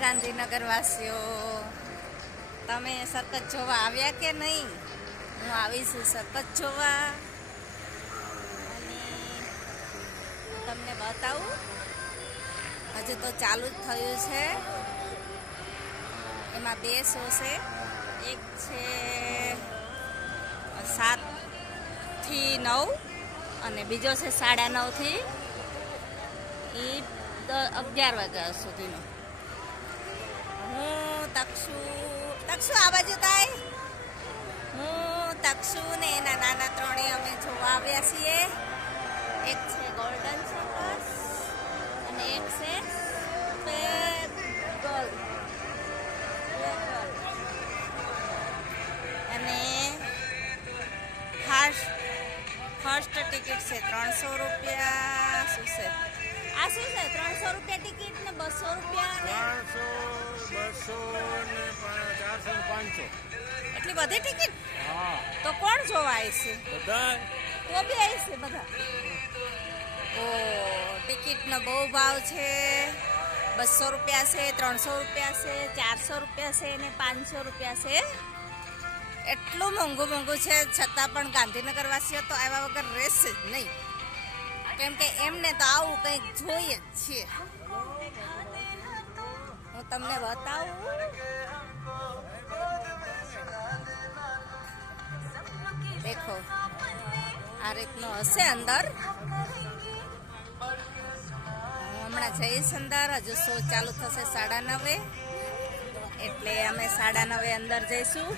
ગાંધીનગર વાસીઓ, તમે સર્કસ જોવા આવ્યા કે નહીં? હું આવી છું સર્કસ જોવા અને તમને બતાવું. હજુ તો ચાલુ જ થયું છે. એમાં 2 શો છે. એક છે 7 થી 9 અને બીજો છે 9:30 થી 11 વાગ્યા સુધીનો. હું તક્ષુ આ બાજુ તાય. હું તક્ષુ ને એના નાના 3 અમે જોવા આવ્યા છીએ. એક છે ગોલ્ડન સર્કસ અને એક છે ગર્લ અને ફર્સ્ટ ટિકિટ છે 300 રૂપિયા. શું છે આ? શું છે? 300 રૂપિયા ટિકિટ ને 200 રૂપિયા ને 300, 200 ને 400 ને 500. એટલી બધી ટિકિટ? હા. તો કોણ જોવા આવશે? બધા તો બી આવશે બધા. ઓ ટિકિટનો બહુ ભાવ છે. 200 રૂપિયા છે, 300 રૂપિયા છે, 400 રૂપિયા છે ને 500 રૂપિયા છે. એટલું મોંઘું છે. છતાં પણ ગાંધીનગર વાસીઓ તો આવ્યા વગર રહેશે જ નહીં, કેમ કે એમને તો આવું કંઈક જોઈએ જ છે. હું તમને બતાવું. દેખો આ રીતનો હશે અંદર. હું હમણાં જઈશ અંદર. હજુ શો ચાલુ થશે 9:30, એટલે અમે 9:30 અંદર જઈશું.